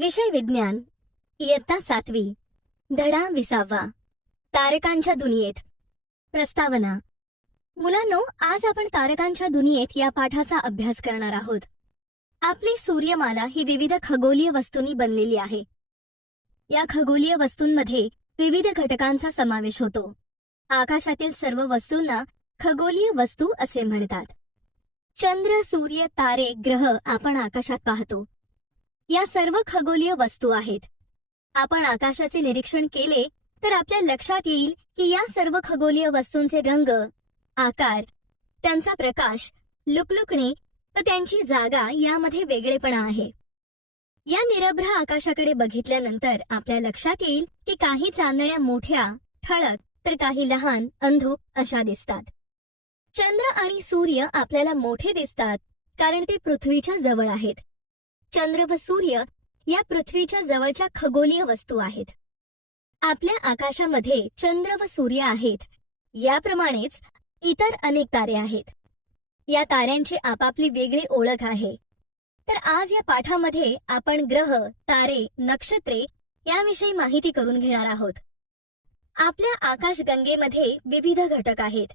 विषय विज्ञान इयत्ता सातवी धडा विसावा तारकांच्या दुनियेत प्रस्तावना. मुलांनो आज आपण तारकांच्या दुनियेत या पाठाचा अभ्यास करणार आहोत. आपली सूर्यमाला ही विविध खगोलीय वस्तूंनी बनलेली आहे. या खगोलीय वस्तूंमध्ये विविध घटकांचा समावेश होतो. आकाशातील सर्व वस्तूंना खगोलीय वस्तू असे म्हणतात. चंद्र सूर्य तारे ग्रह आपण आकाशात पाहतो. या सर्व खगोलीय वस्तू आहेत. आपण आकाशाचे निरीक्षण केले तर आपल्या लक्षात येईल की या सर्व खगोलीय वस्तूंचे रंग आकार त्यांचा प्रकाश लुकलुकणे व त्यांची जागा यामध्ये वेगळेपणा आहे. या निरभ्र आकाशाकडे बघितल्यानंतर आपल्या लक्षात येईल की काही चांदण्या मोठ्या ठळक तर काही लहान अंधूक अशा दिसतात. चंद्र आणि सूर्य आपल्याला मोठे दिसतात कारण ते पृथ्वीच्या जवळ आहेत. चंद्र व सूर्य या पृथ्वीच्या जवळच्या खगोलीय वस्तू आहेत. आपल्या आकाशामध्ये चंद्र व सूर्य आहेत. याप्रमाणेच इतर अनेक तारे आहेत. या ताऱ्यांची आपापली वेगळी ओळख आहे. तर आज या पाठामध्ये आपण ग्रह तारे नक्षत्रे याविषयी माहिती करून घेणार आहोत. आपल्या आकाशगंगेमध्ये विविध घटक आहेत.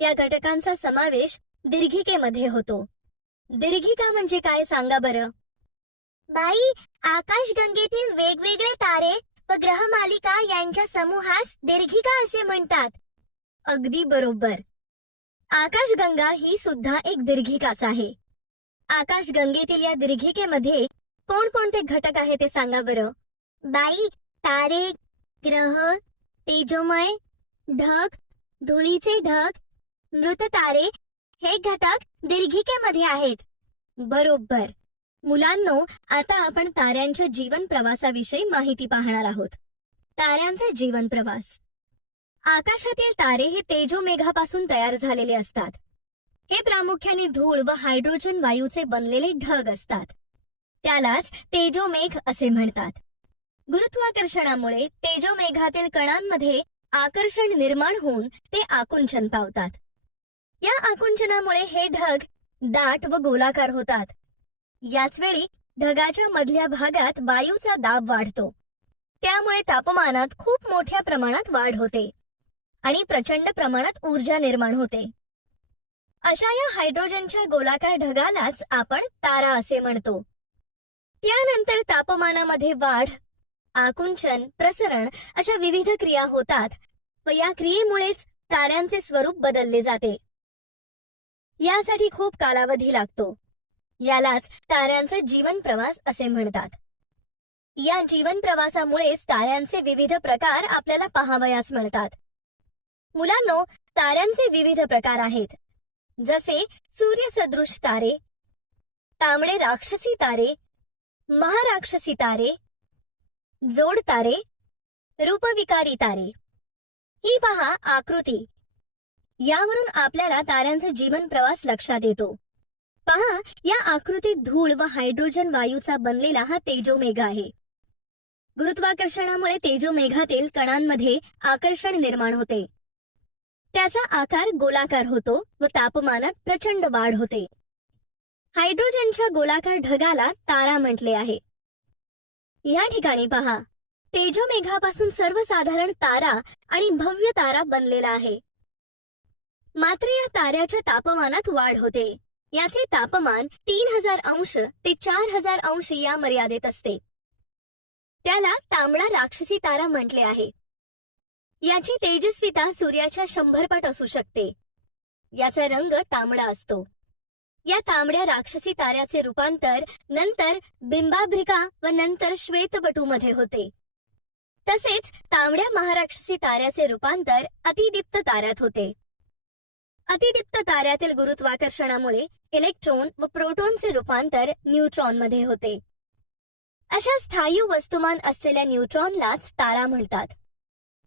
या घटकांचा समावेश दीर्घिकेमध्ये होतो. दीर्घिका म्हणजे काय सांगा बरं? बाई आकाशगंगेतील वेगवेगळे तारे व ग्रहमालिका यांच्या समूहास दीर्घिका असे म्हणतात. अगदी बरोबर. आकाशगंगा ही सुद्धा एक दीर्घिकाच आहे. आकाशगंगेतील या दीर्घिकेमध्ये कोणकोणते घटक आहे ते सांगा बरं. बाई तारे ग्रह तेजोमय ढग धुळीचे ढग मृत तारे हे घटक दीर्घिकेमध्ये आहेत. बरोबर. मुलांनो आता आपण ताऱ्यांच्या जीवन प्रवासाविषयी माहिती पाहणार आहोत. ताऱ्यांचा जीवन प्रवास. आकाशातील तारे हे तेजोमेघापासून तयार झालेले असतात. हे प्रामुख्याने धूळ व हायड्रोजन वायूचे बनलेले ढग असतात. त्यालाच तेजोमेघ असे म्हणतात. गुरुत्वाकर्षणामुळे तेजोमेघातील कणांमध्ये आकर्षण निर्माण होऊन ते आकुंचन पावतात. या आकुंचनामुळे हे ढग दाट व गोलाकार होतात. याच वेळी ढगाच्या मधल्या भागात वायूचा दाब वाढतो. त्यामुळे तापमानात खूप मोठ्या प्रमाणात वाढ होते आणि प्रचंड प्रमाणात ऊर्जा निर्माण होते. अशा या हायड्रोजनच्या गोलाकार ढगालाच आपण तारा असे म्हणतो. त्यानंतर तापमानामध्ये वाढ आकुंचन प्रसरण अशा विविध क्रिया होतात व या क्रियेमुळेच ताऱ्यांचे स्वरूप बदलले जाते. यासाठी खूप कालावधी लागतो. यालाच ताऱ्यांचा जीवन प्रवास असे म्हणतात. या जीवन प्रवासामुळेच ताऱ्यांचे विविध प्रकार आपल्याला पाहावयास मिळतात. मुलांनो ताऱ्यांचे विविध प्रकार आहेत. जसे सूर्यसदृश तारे तांबडे राक्षसी तारे महाराक्षसी तारे जोड तारे रूपविकारी तारे. ही पहा आकृती. यावरून आपल्याला ताऱ्यांचा जीवन प्रवास लक्षात येतो. पहा या आकृतीत धूळ व हायड्रोजन वायूचा बनलेला हा तेजोमेघ आहे. गुरुत्वाकर्षणामुळे तेजोमेघातील कणांमध्ये आकर्षण निर्माण होते. त्याचा आकार गोलाकार होतो व तापमानात प्रचंड वाढ होते. हायड्रोजनच्या गोलाकार ढगाला तारा म्हटले आहे. या ठिकाणी पहा तेजोमेघापासून सर्वसाधारण तारा आणि भव्य तारा बनलेला आहे. मात्र या ताऱ्याच्या तापमानात वाढ होते. याचे तापमान तीन हजार अंश ते चार हजार अंश या मर्यादेत असते. त्याला तांबडा राक्षसी तारा म्हटले आहे. याची तेजस्विता सूर्याच्या शंभरपट असू शकते. याचा रंग तांबडा असतो. या तांबड्या राक्षसी ताऱ्याचे रूपांतर नंतर बिंबाभ्रिका व नंतर श्वेतबटूमध्ये होते. तसेच तांबड्या महाराक्षसी ताऱ्याचे रूपांतर अतिदीप्त ताऱ्यात होते. अतिदीप्त ताऱ्यातील गुरुत्वाकर्षणामुळे इलेक्ट्रॉन व प्रोटॉनचे रूपांतर न्यूट्रॉनमध्ये होते. अशा स्थायू वस्तुमान असलेल्या न्यूट्रॉनलाच तारा म्हणतात.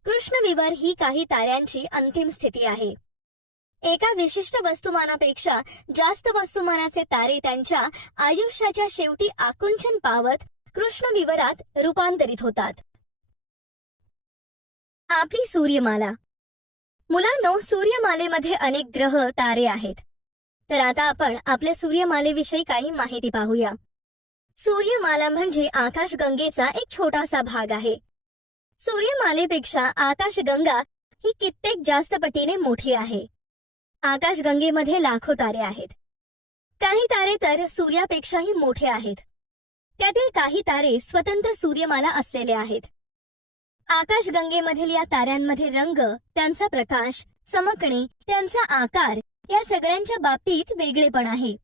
कृष्णविवर ही काही ताऱ्यांची अंतिम स्थिती आहे. एका विशिष्ट वस्तुमानापेक्षा जास्त वस्तुमानाचे तारे त्यांच्या आयुष्याच्या शेवटी आकुंचन पावत कृष्णविवरात रूपांतरित होतात. आपली सूर्यमाला. मुलांनो सूर्यमालेमध्ये अनेक ग्रह तारे आहेत. तर आता आपण आपल्या सूर्यमालेविषयी काही माहिती पाहूया. सूर्यमाला म्हणजे आकाशगंगेचा एक छोटासा भाग आहे. सूर्यमालेपेक्षा आकाशगंगा ही कित्येक जास्त पटीने मोठी आहे. आकाशगंगेमध्ये लाखो तारे आहेत. काही तारे तर सूर्यापेक्षाही मोठे आहेत. त्यातील काही तारे स्वतंत्र सूर्यमाला असलेले आहेत. आकाशगंगेमधील या ताऱ्यांमध्ये रंग त्यांचा प्रकाश चमकणे त्यांचा आकार या सगळ्यांच्या बाबतीत वेगळेपण आहे.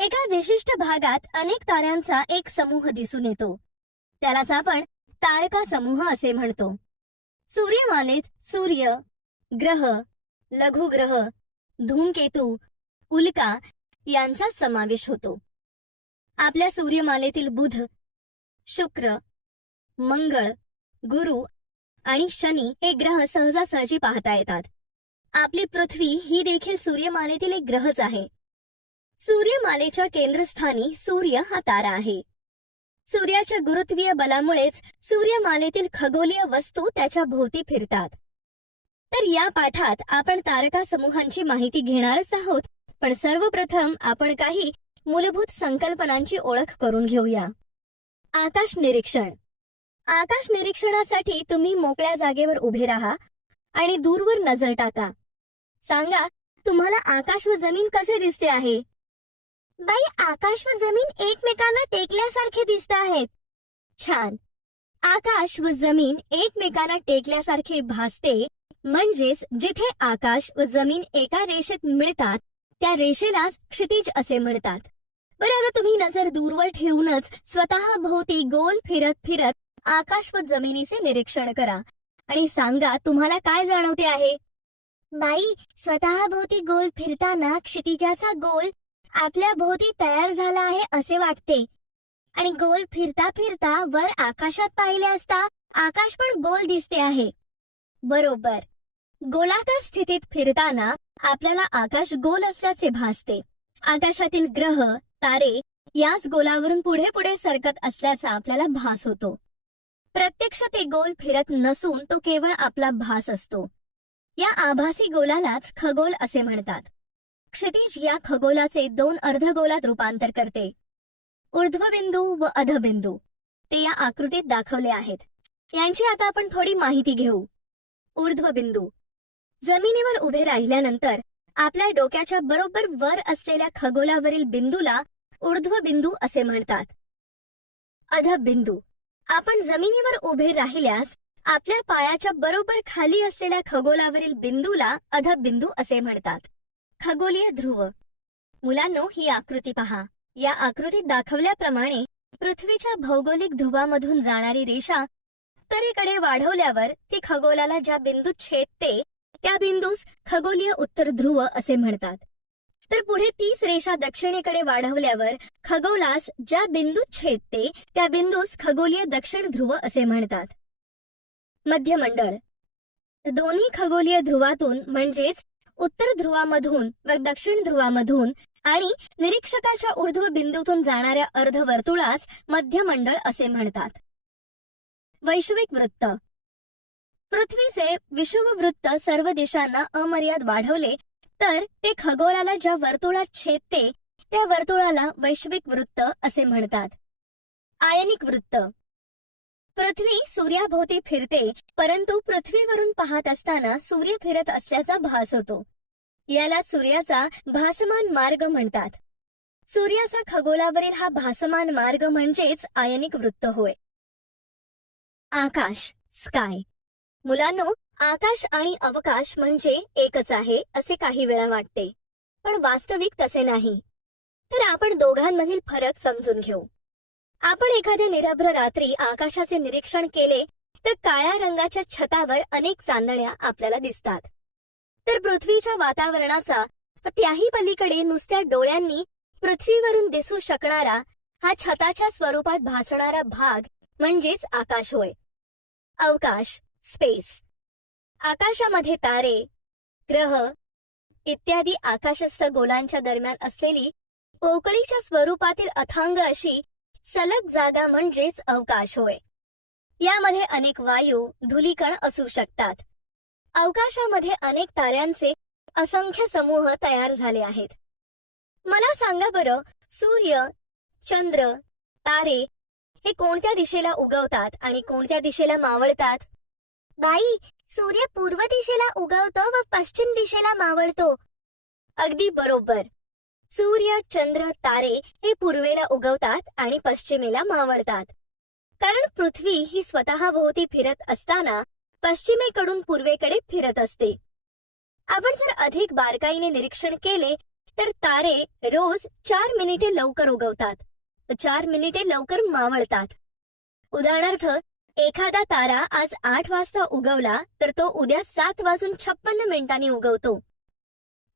एका विशिष्ट भागात अनेक ताऱ्यांचा एक समूह दिसून येतो. त्यालाच आपण तारका समूह असे म्हणतो. सूर्यमालेत सूर्य ग्रह लघुग्रह धूमकेतू उल्का यांचा समावेश होतो. आपल्या सूर्यमालेतील बुध शुक्र मंगळ गुरु आणि शनी हे ग्रह सहजासहजी पाहता येतात. आपली पृथ्वी ही देखील सूर्यमालेतील एक ग्रहच आहे. सूर्यमालेच्या केंद्रस्थानी सूर्य हा तारा आहे. सूर्याच्या गुरुत्वीय बलामुळेच सूर्यमालेतील खगोलीय वस्तू त्याच्या भोवती फिरतात. तर या पाठात आपण तारका समूहांची माहिती घेणारच आहोत पण सर्वप्रथम आपण काही मूलभूत संकल्पनांची ओळख करून घेऊया. आकाश निरीक्षण. आकाश निरीक्षणासाठी तुम्ही मोकळ्या जागेवर उभे राहा आणि दूरवर नजर टाका. सांगा तुम्हाला आकाश व जमीन कसे दिसते आहे? बाई आकाश व जमीन एकमेकांना टेकल्यासारखे दिसत आहेत. छान. आकाश व जमीन एकमेकांना टेकल्यासारखे भासते म्हणजेच जिथे आकाश व जमीन एका रेषेत मिळतात त्या रेषेलाच क्षितिज असे म्हणतात. बरं आता तुम्ही नजर दूरवर ठेवूनच स्वतः भोवती गोल फिरत फिरत आकाश व जमिनीचे निरीक्षण करा. आणि सांगा तुम्हाला काय जाणवते आहे? बाई स्वतः भोवती गोल फिरताना क्षितिजाचा गोल आपल्या भोवती तयार झाला आहे असे वाटते. आणि गोल फिरता फिरता वर आकाशात पाहिले असता आकाश पण गोल दिसते आहे. बरोबर. गोलाकार स्थितीत फिरताना आपल्याला आकाश गोल असल्याचे भासते. आकाशातील ग्रह तारे याच गोलावरून पुढे पुढे सरकत असल्याचा आपल्याला भास होतो. प्रत्यक्ष ते गोल फिरत नसून तो केवळ आपला भास असतो. या आभासी गोलालाच खगोल असे म्हणतात. क्षितिज या खगोलाचे दोन अर्धगोलात रूपांतर करते. ऊर्ध्वबिंदू व अधबिंदू. ते या आकृतीत दाखवले आहेत. यांची आता आपण थोडी माहिती घेऊ. ऊर्ध्वबिंदू. जमिनीवर उभे राहिल्यानंतर आपल्या डोक्याच्या बरोबर वर असलेल्या खगोलावरील बिंदूला ऊर्ध्वबिंदू असे म्हणतात. अधबिंदू. आपण जमिनीवर उभे राहिल्यास आपल्या पायाच्या बरोबर खाली असलेल्या खगोलावरील बिंदूला अधबिंदू असे म्हणतात. खगोलीय ध्रुव. मुलांनो ही आकृती पहा. या आकृतीत दाखवल्याप्रमाणे पृथ्वीच्या भौगोलिक ध्रुवामधून जाणारी रेषा उत्तरेकडे वाढवल्यावर ती खगोलाला ज्या बिंदूत छेदते त्या बिंदूस खगोलीय उत्तर ध्रुव असे म्हणतात. तर पुढे तीच रेषा दक्षिणेकडे वाढवल्यावर खगोलास ज्या बिंदूत छेदते त्या बिंदूस खगोलीय दक्षिण ध्रुव असे म्हणतात. मध्यमंडळ. दोन्ही खगोलीय ध्रुवातून म्हणजेच उत्तर ध्रुवामधून व दक्षिण ध्रुवामधून आणि निरीक्षकाच्या ऊर्ध्व बिंदूतून जाणाऱ्या अर्धवर्तुळास मध्यमंडळ असे म्हणतात. वैश्विक वृत्त. पृथ्वीचे विषुववृत्त सर्व दिशांना अमर्याद वाढवले तर ते खगोलाला ज्या वर्तुळात छेदते त्या वर्तुळाला वैश्विक वृत्त असे म्हणतात. आयनिक वृत्त. पृथ्वी सूर्याभोवती फिरते परंतु पृथ्वीवरून पाहत असताना सूर्य फिरत असल्याचा भास होतो. याला सूर्याचा भासमान मार्ग म्हणतात. सूर्याचा खगोलावरील हा भासमान मार्ग म्हणजेच आयनिक वृत्त होय. आकाश स्काय. मुलांनो आकाश आणि अवकाश म्हणजे एकच आहे असे काही वेळा वाटते. पण वास्तविक तसे नाही. तर आपण दोघांमधील फरक समजून घेऊ. आपण एखाद्या निरभ्र रात्री आकाशाचे निरीक्षण केले तर काळ्या रंगाच्या छतावर अनेक चांदण्या आपल्याला दिसतात. तर पृथ्वीच्या वातावरणाचा व त्याही पलीकडे नुसत्या डोळ्यांनी पृथ्वीवरून दिसू शकणारा हा छताच्या स्वरूपात भासणारा भाग म्हणजेच आकाश होय. अवकाश स्पेस. आकाशामध्ये तारे ग्रह इत्यादी आकाशस्थ गोलांच्या दरम्यान असलेली पोकळीच्या स्वरूपातील अथांग अशी सलग जागा म्हणजेच अवकाश होय. यामध्ये अनेक वायू धुलीकण असू शकतात. अवकाशामध्ये अनेक ताऱ्यांचे असंख्य समूह तयार झाले आहेत. मला सांगा बरं सूर्य चंद्र तारे हे कोणत्या दिशेला उगवतात आणि कोणत्या दिशेला मावळतात? बाई सूर्य पूर्व दिशेला उगवतो व पश्चिम दिशेला मावळतो. अगदी बरोबर. सूर्य चंद्र तारे हे पूर्वेला उगवतात आणि पश्चिमेला मावळतात. कारण पृथ्वी ही स्वतःभोवती फिरत असताना पश्चिमेकडून पूर्वेकडे फिरत असते. आपण जर अधिक बारकाईने निरीक्षण केले तर तारे रोज चार मिनिटे लवकर उगवतात. चार मिनिटे लवकर मावळतात. उदाहरणार्थ एखादा तारा आज आठ वाजता उगवला तर तो उद्या सात वाजून छप्पन्न मिनिटांनी उगवतो.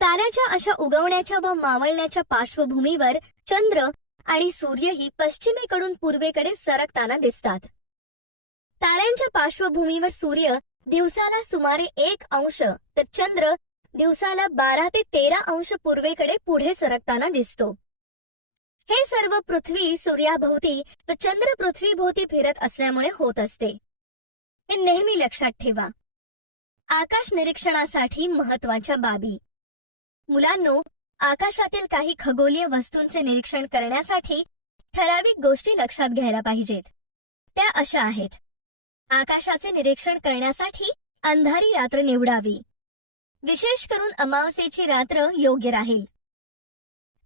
ताऱ्याच्या अशा उगवण्याच्या व मावळण्याच्या पार्श्वभूमीवर चंद्र आणि सूर्यही पश्चिमेकडून पूर्वेकडे सरकताना दिसतात. ताऱ्यांच्या पार्श्वभूमीवर सूर्य दिवसाला सुमारे एक अंश तर चंद्र दिवसाला बारा ते तेरा अंश पूर्वेकडे पुढे सरकताना दिसतो. हे सर्व पृथ्वी सूर्याभोवती तर चंद्र पृथ्वीभोवती फिरत असल्यामुळे होत असते. हे नेहमी लक्षात ठेवा. आकाश निरीक्षणासाठी महत्त्वाच्या बाबी. मुलांनो आकाशातील काही खगोलीय वस्तूंचे निरीक्षण करण्यासाठी ठराविक गोष्टी लक्षात घ्यायला पाहिजेत. त्या अशा आहेत. आकाशाचे निरीक्षण करण्यासाठी अंधारी रात्र निवडावी. विशेष करून अमावस्येची रात्र योग्य राहील.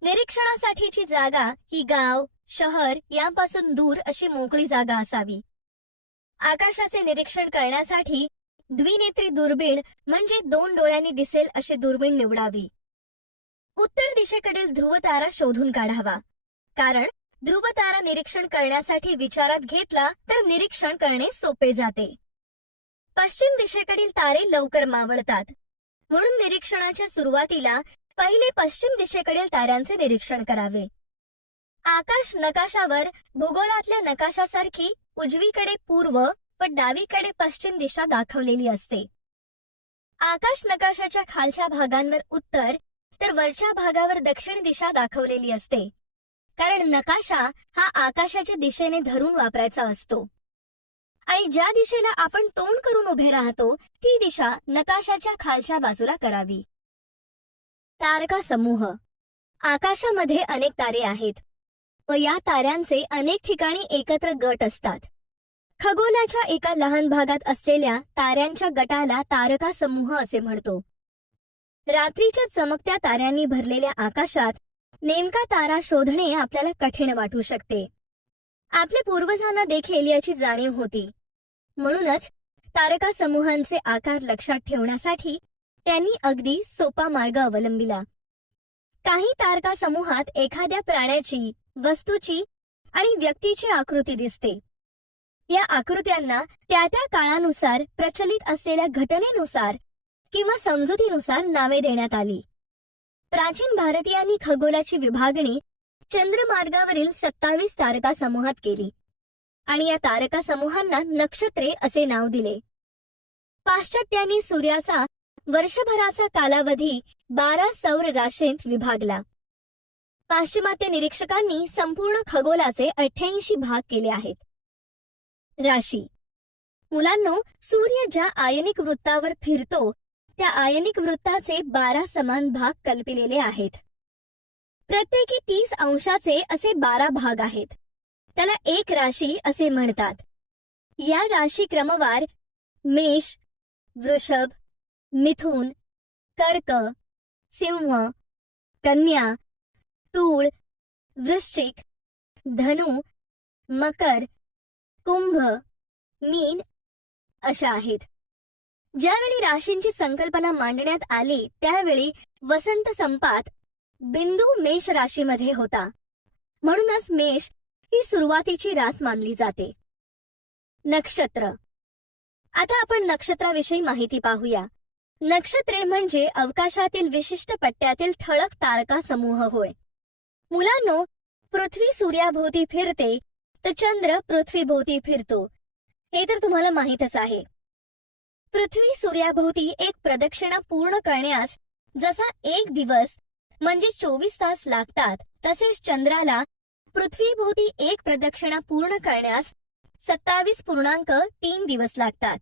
निरीक्षणासाठीची जागा ही गाव शहर यांपासून दूर अशी मोकळी जागा असावी. आकाशाचे निरीक्षण करण्यासाठी द्विनेत्री दुर्बीण म्हणजे दोन डोळ्यांनी दिसेल अशी दुर्बीण निवडावी. उत्तर दिशेकडील ध्रुव तारा शोधून काढावा. कारण ध्रुव तारा निरीक्षण करण्यासाठी विचारात घेतला तर निरीक्षण करणे सोपे जाते. पश्चिम दिशेकडील तारे लवकर मावळतात. म्हणून निरीक्षणाच्या सुरुवातीला पहिले पश्चिम दिशेकडील ताऱ्यांचे निरीक्षण करावे. आकाश नकाशावर भूगोलातल्या नकाशासारखी उजवीकडे पूर्व व डावीकडे पश्चिम दिशा दाखवलेली असते. आकाश नकाशाच्या खालच्या भागांवर उत्तर तर वरच्या भागावर दक्षिण दिशा दाखवलेली असते. कारण नकाशा हा आकाशाच्या दिशेने धरून वापरायचा असतो. आणि ज्या दिशेला आपण तोंड करून उभे राहतो ती दिशा नकाशाच्या खालच्या बाजूला करावी. तारका समूह. आकाशामध्ये अनेक तारे आहेत. व या ताऱ्यांचे अनेक ठिकाणी एकत्र गट असतात. खगोलाच्या एका लहान भागात असलेल्या ताऱ्यांच्या गटाला तारका समूह असे म्हणतो. रात्रीच्या चमकत्या ताऱ्यांनी भरलेल्या आकाशात नेमका तारा शोधणे आपल्याला कठीण वाटू शकते. आपल्या पूर्वजांना देखील याची जाणीव होती. म्हणूनच तारका समूहांचे आकार लक्षात ठेवण्यासाठी त्यांनी अगदी सोपा मार्ग अवलंबिला. काही तारका समूहात एखाद्या प्राण्याची वस्तूची आणि व्यक्तीची आकृती दिसते. या आकृत्यांना त्या त्या काळानुसार प्रचलित असलेल्या घटनेनुसार किंवा समजुतीनुसार नावे देण्यात आली. प्राचीन भारतीयांनी खगोलाची विभागणी चंद्रमार्गावरील सत्तावीस तारका समूहात केली. आणि या तारका समूहांना नक्षत्रे असे नाव दिले. पाश्चात्यांनी सूर्याचा वर्षभराचा कालावधी बारा सौर राशींत विभागला. पाश्चिमात्य निरीक्षकांनी संपूर्ण खगोलाचे अठ्ठ्याऐंशी भाग केले आहेत. राशी. मुलांनो सूर्य ज्या आयनिक वृत्तावर फिरतो त्या आयनिक वृत्ताचे बारा समान भाग कल्पिलेले आहेत. प्रत्येकी तीस अंशाचे असे बारा भाग आहेत. त्याला एक राशी असे म्हणतात. या राशी क्रमवार मेष वृषभ मिथुन कर्क सिंह कन्या तूळ वृश्चिक धनु मकर कुंभ मीन अशा आहेत. ज्यावेळी राशींची संकल्पना मांडण्यात आली त्यावेळी वसंत संपात बिंदू मेष राशीमध्ये होता. म्हणूनच मेष ही सुरुवातीची रास मानली जाते. नक्षत्र. आता आपण नक्षत्राविषयी माहिती पाहूया. नक्षत्रे म्हणजे अवकाशातील विशिष्ट पट्ट्यातील ठळक तारका समूह होय. मुलांनो पृथ्वी सूर्याभोवती फिरते तर चंद्र पृथ्वीभोवती फिरतो. हे तर तुम्हाला माहीतच आहे. पृथ्वी सूर्याभोवती एक प्रदक्षिणा पूर्ण करण्यास जसा एक दिवस म्हणजे चोवीस तास लागतात तसेच चंद्राला पृथ्वीभोवती एक प्रदक्षिणा पूर्ण करण्यास सत्तावीस पूर्णांक तीन दिवस लागतात.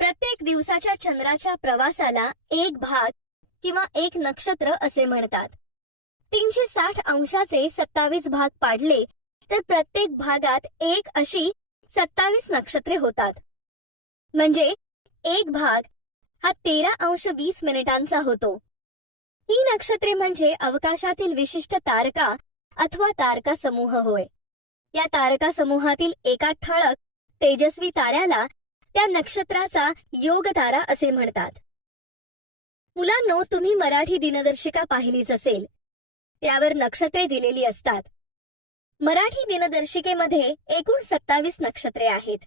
प्रत्येक दिवसाच्या चंद्राच्या प्रवासाला एक भाग किंवा एक नक्षत्र असे म्हणतात. तीनशे साठ अंशाचे सत्तावीस भाग पाडले तर प्रत्येक भागात एक अशी सत्तावीस नक्षत्रे होतात. म्हणजे एक भाग हा तेरा अंश वीस मिनिटांचा होतो. ही नक्षत्रे म्हणजे अवकाशातील विशिष्ट तारका अथवा तारका समूह होय. या तारका समूहातील एका ठळक तेजस्वी ताऱ्याला त्या नक्षत्राचा योग तारा असे म्हणतात. मुलांनो तुम्ही मराठी दिनदर्शिका पाहिलीच असेल. त्यावर नक्षत्रे दिलेली असतात. मराठी दिनदर्शिकेमध्ये एकूण सत्तावीस नक्षत्रे आहेत.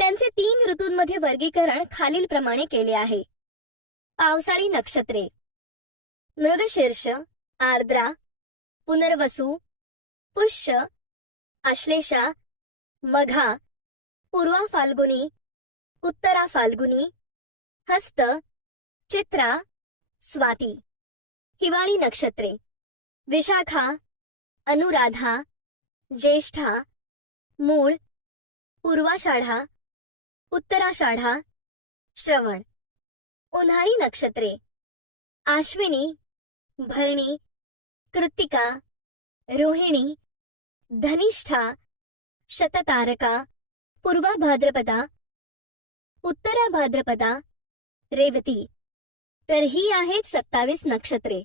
त्यांचे तीन ऋतूंमध्ये वर्गीकरण खालीलप्रमाणे केले आहे. पावसाळी नक्षत्रे. मृगशीर्ष आर्द्रा पुनर्वसू पुष्य आश्लेषा मघा पूर्वा फाल्गुनी उत्तरा फाल्गुनी हस्त चित्रा स्वाती. हिवाळी नक्षत्रे. विशाखा अनुराधा ज्येष्ठा मूळ पूर्वाषाढा उत्तराषाढा श्रवण उन्हाळी नक्षत्रे आश्विनी भरणी कृत्तिका रोहिणी धनिष्ठा शततारका पूर्वा भाद्रपदा उत्तरा भाद्रपदा रेवती. तर ही आहेत सत्तावीस नक्षत्रे.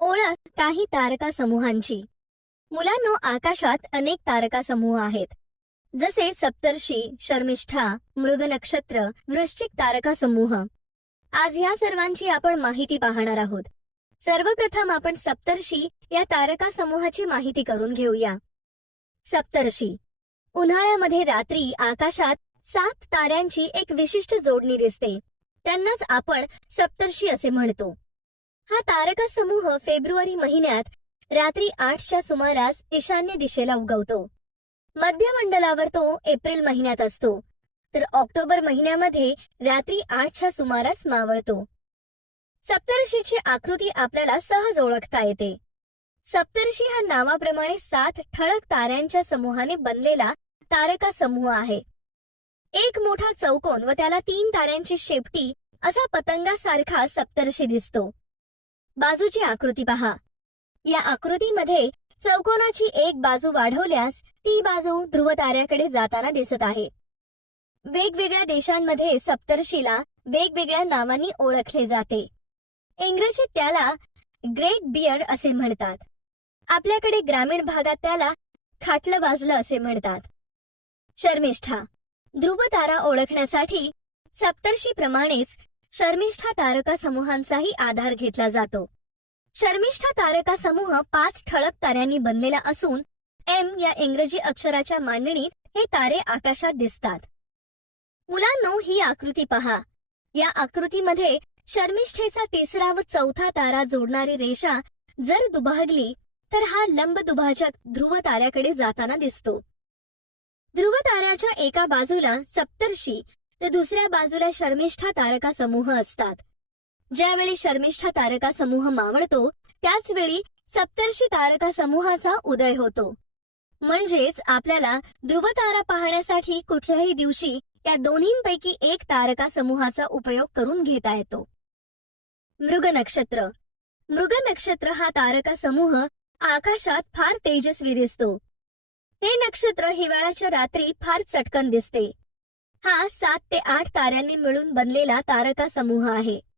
ओळख काही तारका समूहांची मुलांनो आकाशात अनेक तारका समूह आहेत. जसे सप्तर्षी शर्मिष्ठा मृग नक्षत्र वृश्चिक तारका समूह. आज ह्या सर्वांची आपण माहिती पाहणार आहोत. सर्वप्रथम आपण सप्तर्षी या तारका समूहाची माहिती करून घेऊया. सप्तर्षी. उन्हाळ्यामध्ये रात्री आकाशात सात ताऱ्यांची एक विशिष्ट जोडणी दिसते. त्यांनाच आपण सप्तर्षी असे म्हणतो. हा तारका समूह फेब्रुवारी महिन्यात रात्री आठच्या सुमारास ईशान्य दिशेला उगवतो. मध्यमंडलावर तो एप्रिल महिन्यात असतो. तर ऑक्टोबर महिन्यामध्ये रात्री आठच्या सुमारास मावळतो. सप्तर्षीची आकृती आपल्याला सहज ओळखता येते. सप्तर्षी हा नावाप्रमाणे सात ठळक ताऱ्यांच्या समूहाने बनलेला तारका समूह आहे. एक मोठा चौकोन व त्याला तीन ताऱ्यांची शेपटी असा पतंगासारखा सप्तर्षी दिसतो. बाजूची आकृती पहा. या आकृतीमध्ये चौकोनाची एक बाजू वाढवल्यास ती बाजू ध्रुव ताऱ्याकडे जाताना दिसत आहे. वेगवेगळ्या देशांमध्ये सप्तर्षीला वेगवेगळ्या नावांनी ओळखले जाते. इंग्रजीत त्याला ग्रेट बियर असे म्हणतात. आपल्याकडे ग्रामीण भागात त्याला खाटलं बाजलं असे म्हणतात. शर्मिष्ठा. ध्रुव तारा ओळखण्यासाठी सप्तर्षीप्रमाणेच शर्मिष्ठा तारका समूहांचाही आधार घेतला जातो. शर्मिष्ठा तारका समूह पाच ठळक ताऱ्यांनी बनलेला असून एम या इंग्रजी अक्षराच्या मांडणीत हे तारे आकाशात दिसतात. मुलांनो ही आकृती पहा. या आकृतीमध्ये शर्मिष्ठेचा तिसरा व चौथा तारा जोडणारी रेषा जर दुभागली तर हा लंब दुभाजक ध्रुव ताऱ्याकडे जाताना दिसतो. ध्रुव ताऱ्याच्या एका बाजूला सप्तर्षी तर दुसऱ्या बाजूला शर्मिष्ठा तारका समूह असतात. ज्यावेळी शर्मिष्ठा तारका समूह मावळतो त्याच वेळी सप्तर्षी तारका समूहाचा उदय होतो. म्हणजेच आपल्याला ध्रुवतारा पाहण्यासाठी कुठल्याही दिवशी या दोन्हींपैकी एक तारका समूहाचा उपयोग करून घेता येतो. मृग नक्षत्र. मृग नक्षत्र हा तारका समूह आकाशात फार तेजस्वी दिसतो. हे नक्षत्र हिवाळ्याच्या रात्री फार चटकन दिसते. हा सात ते आठ ताऱ्यांनी मिळून बनलेला तारका समूह आहे.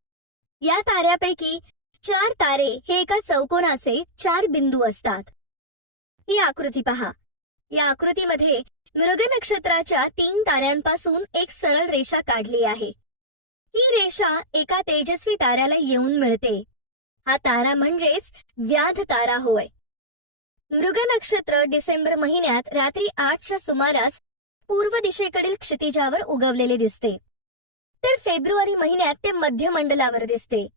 या ताऱ्यापैकी चार तारे हे एका चौकोनाचे चार बिंदू असतात. ही आकृती पहा. या आकृतीमध्ये मृग नक्षत्राच्या तीन ताऱ्यांपासून एक सरळ रेषा काढली आहे. ही रेषा एका तेजस्वी ताऱ्याला येऊन मिळते. हा तारा म्हणजेच व्याध तारा होय. मृग नक्षत्र डिसेंबर महिन्यात रात्री आठच्या सुमारास पूर्व दिशेकडील क्षितिजावर उगवलेले दिसते. तर फेब्रुवारी महिन्यात ते मध्य मंडलावर दिसते.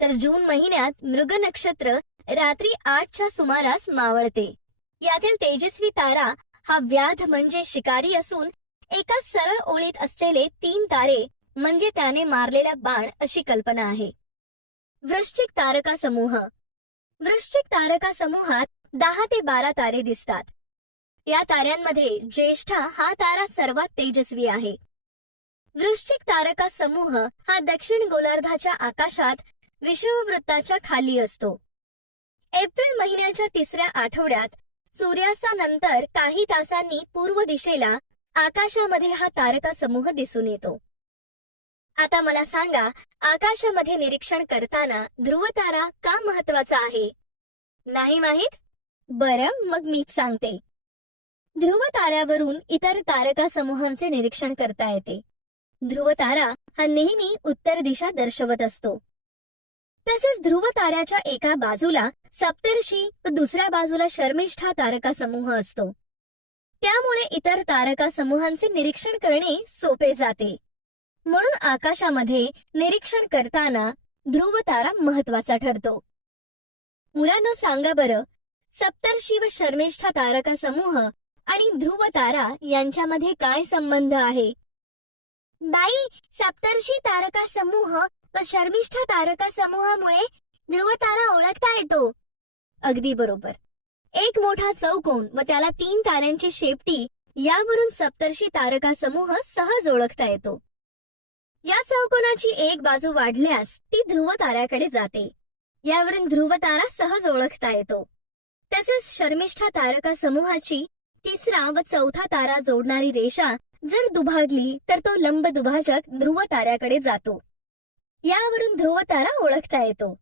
तर जून महिन्यात मृग नक्षत्र रात्री आठच्या सुमारास मावळते. यातील तेजस्वी तारा हा व्याध म्हणजे शिकारी असून एका सरळ ओळीत असलेले तीन तारे म्हणजे त्याने मारलेला बाण अशी कल्पना आहे. वृश्चिक तारका समूह वृश्चिक तारका समूहात दहा ते बारा तारे दिसतात. या ताऱ्यांमध्ये ज्येष्ठा हा तारा सर्वात तेजस्वी आहे. वृश्चिक तारका समूह हा दक्षिण गोलार्धाच्या आकाशात विषुववृत्ताच्या खाली असतो. एप्रिल महिन्याच्या तिसऱ्या आठवड्यात सूर्यास्तानंतर काही तासांनी पूर्व दिशेला आकाशामध्ये हा तारका समूह दिसून येतो. आता मला सांगा आकाशामध्ये निरीक्षण करताना ध्रुव तारा का महत्त्वाचा आहे? नाही माहीत? बरं मग मीच सांगते. ध्रुव ताऱ्यावरून इतर तारका समूहांचे निरीक्षण करता येते. ध्रुव तारा हा नेहमी उत्तर दिशा दर्शवत असतो. तसेच ध्रुव ताऱ्याच्या एका बाजूला सप्तर्षी व दुसऱ्या बाजूला शर्मिष्ठा तारका समूह असतो. त्यामुळे इतर तारका समूहांचे निरीक्षण करणे सोपे जाते. म्हणून आकाशामध्ये निरीक्षण करताना ध्रुव तारा महत्त्वाचा ठरतो. मुलांना सांगा बरं सप्तर्षी व शर्मिष्ठा तारका समूह आणि ध्रुव तारा यांच्यामध्ये काय संबंध आहे? बाई सप्तर्षी तारका समूह व शर्मिष्ठा तारका समूहामुळे ध्रुव तारा ओळखता येतो. अगदी बरोबर. एक मोठा चौकोन व त्याला तीन ताऱ्यांची शेपटी यावरून सप्तर्षी तारका समूह सहज ओळखता येतो. या चौकोनाची एक बाजू वाढल्यास ती ध्रुव ताऱ्याकडे जाते. यावरून ध्रुव तारा सहज ओळखता येतो. तसेच शर्मिष्ठा तारका समूहाची तिसरा व चौथा तारा जोडणारी रेषा जर दुभागली तर तो लंब दुभाजक ध्रुव ताऱ्याकडे जातो. यावरून ध्रुव तारा ओळखता येतो.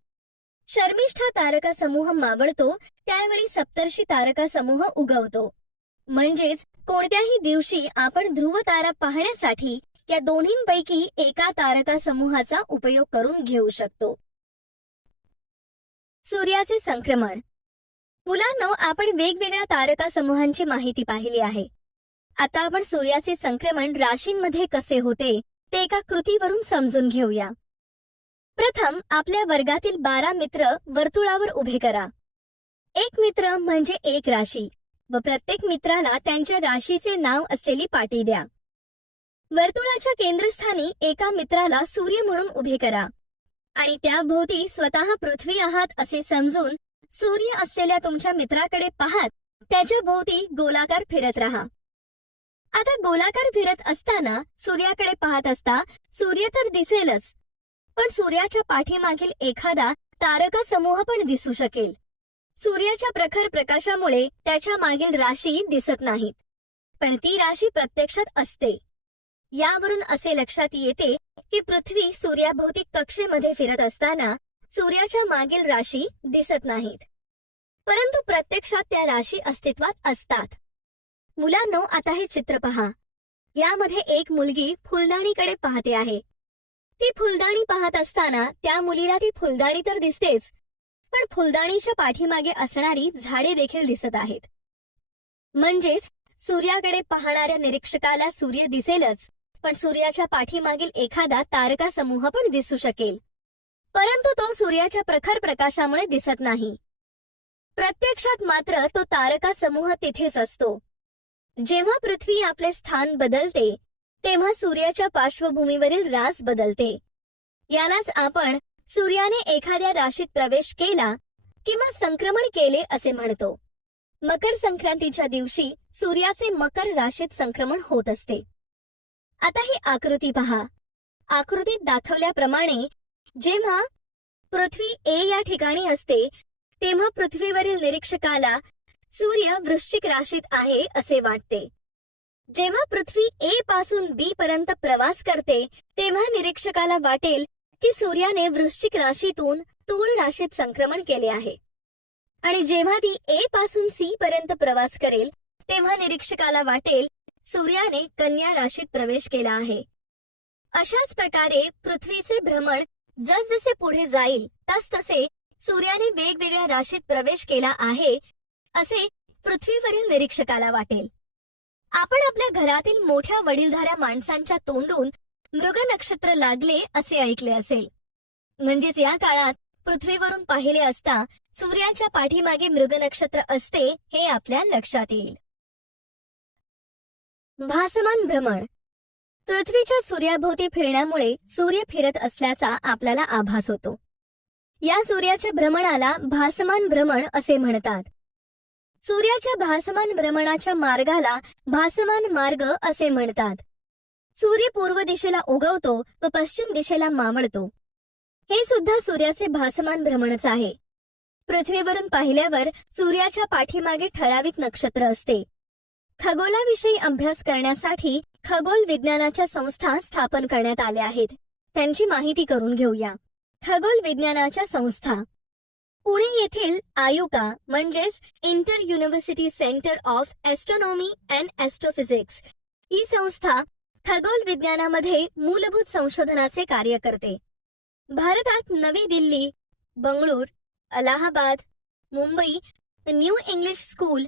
शर्मिष्ठा तारका समूह मावळतो त्यावेळी सप्तर्षी तारका समूह उगवतो. म्हणजेच कोणत्याही दिवशी आपण ध्रुव तारा पाहण्यासाठी या दोन्हींपैकी एका तारका समूहाचा उपयोग करून घेऊ शकतो. सूर्याचे संक्रमण. मुलांनो आपण वेगवेगळ्या तारका समूहांची माहिती पाहिली आहे. आता आपण सूर्याचे संक्रमण राशींमध्ये कसे होते ते एका कृतीवरून समजून घेऊया. प्रथम आपल्या वर्गातील बारा मित्र वर्तुळावर उभे करा. एक मित्र म्हणजे एक राशी व प्रत्येक मित्राला त्यांच्या राशीचे नाव असलेली पाटी द्या. वर्तुळाच्या केंद्रस्थानी एका मित्राला सूर्य म्हणून उभे करा आणि त्याभोवती स्वतः पृथ्वी आहात असे समजून सूर्य असलेल्या तुमच्या मित्राकडे पाहत त्याच्या भोवती गोलाकार फिरत राहा. आता गोलाकार फिरत असताना सूर्याकडे पाहत असता सूर्य तर दिसेलच. पण सूर्याच्या पाठीमागील एखादा तारका समूह पण दिसू शकेल. सूर्याच्या प्रखर प्रकाशामुळे त्याच्या मागील राशी दिसत नाहीत. पण ती राशी प्रत्यक्षात असते. यावरून असे लक्षात येते की पृथ्वी सूर्याभोवती कक्षेमध्ये फिरत असताना सूर्याच्या मागील राशी दिसत नाहीत. परंतु प्रत्यक्षात त्या राशी अस्तित्वात असतात. मुलांनो आता हे चित्र पहा. यामध्ये एक मुलगी फुलदाणीकडे पाहते आहे. ती फुलदाणी पाहत असताना त्या मुलीला ती फुलदाणी तर दिसतेच पण फुलदाणीच्या पाठीमागे असणारी झाडे देखील दिसत आहेत. म्हणजेच सूर्याकडे पाहणाऱ्या निरीक्षकाला सूर्य दिसेलच पण सूर्याच्या पाठीमागील एखादा तारका समूह पण दिसू शकेल. परंतु तो सूर्याच्या प्रखर प्रकाशामुळे दिसत नाही. प्रत्यक्षात मात्र तो तारका समूह तिथेच असतो. जेव्हा पृथ्वी आपले स्थान बदलते तेव्हा सूर्याच्या पार्श्वभूमीवरील रास बदलते. यालाच आपण सूर्याने एखाद्या राशीत प्रवेश केला किंवा संक्रमण केले असे म्हणतो. मकर संक्रांतीच्या दिवशी सूर्याचे मकर राशीत संक्रमण होत असते. आता ही आकृती पहा. आकृतीत दाखवल्याप्रमाणे जेव्हा पृथ्वी ए या ठिकाणी असते तेव्हा पृथ्वीवरील निरीक्षकाला सूर्य वृश्चिक राशीत आहे असे वाटते. जेव्हा पृथ्वी ए पासून बी पर्यंत प्रवास करते तेव्हा निरीक्षकाला वाटेल की सूर्याने वृश्चिक राशीतून तूळ राशीत संक्रमण केले आहे. आणि जेव्हा ती ए पासून सी पर्यंत प्रवास करेल तेव्हा निरीक्षकाला वाटेल सूर्याने कन्या राशीत प्रवेश केला आहे. अशाच प्रकारे पृथ्वीचे भ्रमण जसजसे पुढे जाईल तस तसे सूर्याने वेगवेगळ्या राशीत प्रवेश केला आहे असे पृथ्वीवरील निरीक्षकाला वाटेल. आपण आपल्या घरातील मोठ्या वडीलधाऱ्या माणसांच्या तोंडून मृग नक्षत्र लागले असे ऐकले असेल. म्हणजेच या काळात पृथ्वीवरून पाहिले असता सूर्याच्या पाठीमागे मृग नक्षत्र असते हे आपल्या लक्षात येईल. भासमान भ्रमण. पृथ्वीच्या सूर्याभोवती फिरण्यामुळे सूर्य फिरत असल्याचा आपल्याला आभास होतो. या सूर्याच्या भ्रमणाला भासमान भ्रमण असे म्हणतात. सूर्याच्या भासमान भ्रमणाच्या मार्गाला भासमान मार्ग असे म्हणतात. सूर्य पूर्व दिशेला उगवतो व पश्चिम दिशेला मावळतो. हे सुद्धा सूर्याचे भासमान भ्रमणच आहे. पृथ्वीवरून पाहिल्यावर सूर्याच्या पाठीमागे ठराविक नक्षत्र असते. खगोलाविषयी अभ्यास करण्यासाठी खगोल विज्ञानाच्या संस्था स्थापन करण्यात आल्या आहेत. त्यांची माहिती करून घेऊया. खगोल विज्ञानाच्या संस्था पुणे येथील आयुका म्हणजेच inter university centre of astronomy and astrophysics ही संस्था खगोल विज्ञानामध्ये मूलभूत संशोधनाचे कार्य करते. भारतात नवी Delhi Bengaluru Allahabad Mumbai new English school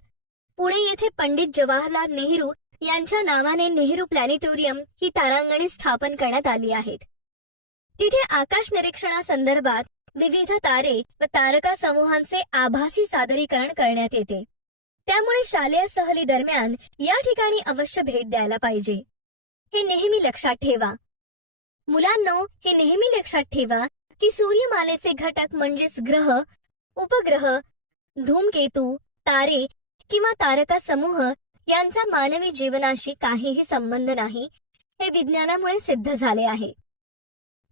Pune येथे पंडित जवाहरलाल नेहरू यांच्या नावाने नेहरू प्लॅनेटोरियम ही तारांगणी स्थापन करण्यात आली आहेत. तिथे आकाश निरीक्षणासंदर्भात विविध तारे व तारका समूहांचे आभासी सादरीकरण करण्यात येते. त्यामुळे शालेय सहली दरम्यान या ठिकाणी अवश्य भेट द्यायला पाहिजे. हे नेहमी लक्षात ठेवा. मुलांनो हे नेहमी लक्षात ठेवा की सूर्यमालेचे घटक म्हणजेच ग्रह उपग्रह धूमकेतू तारे किंवा तारका समूह यांचा मानवी जीवनाशी काहीही संबंध नाही हे विज्ञानामुळे सिद्ध झाले आहे.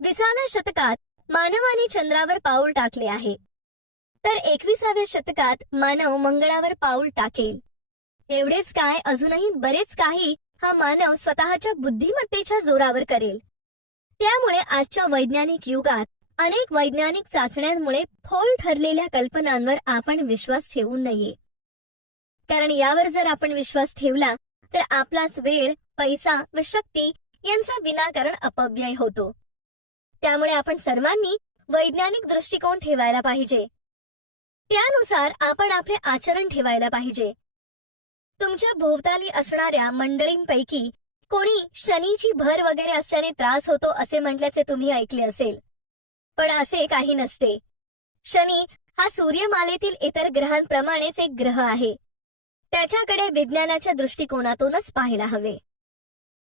विसाव्या शतकात मानवाने चंद्रावर पाऊल टाकले आहे. तर एकविसाव्या शतकात मानव मंगळावर पाऊल टाकेल. एवढेच काय अजूनही बरेच काही हा मानव स्वतःच्या बुद्धिमत्तेच्या जोरावर करेल. त्यामुळे आजच्या वैज्ञानिक युगात अनेक वैज्ञानिक चाचण्यांमुळे फोल ठरलेल्या कल्पनांवर आपण विश्वास ठेवू नये. कारण यावर जर आपण विश्वास ठेवला तर आपलाच वेळ पैसा व शक्ती यांचा विनाकारण अपव्यय होतो. त्यामुळे आपण सर्वांनी वैज्ञानिक दृष्टिकोन ठेवायला पाहिजे. त्यानुसार आपण आपले आचरण ठेवायला पाहिजे. तुमच्या भोवताली असणाऱ्या मंडळींपैकी कोणी शनीची भर वगैरे असल्याने त्रास होतो असे म्हटल्याचे तुम्ही ऐकले असेल. पण असे काही नसते. शनी हा सूर्यमालेतील इतर ग्रहांप्रमाणेच एक ग्रह आहे. त्याच्याकडे विज्ञानाच्या दृष्टिकोनातूनच पाहायला हवे.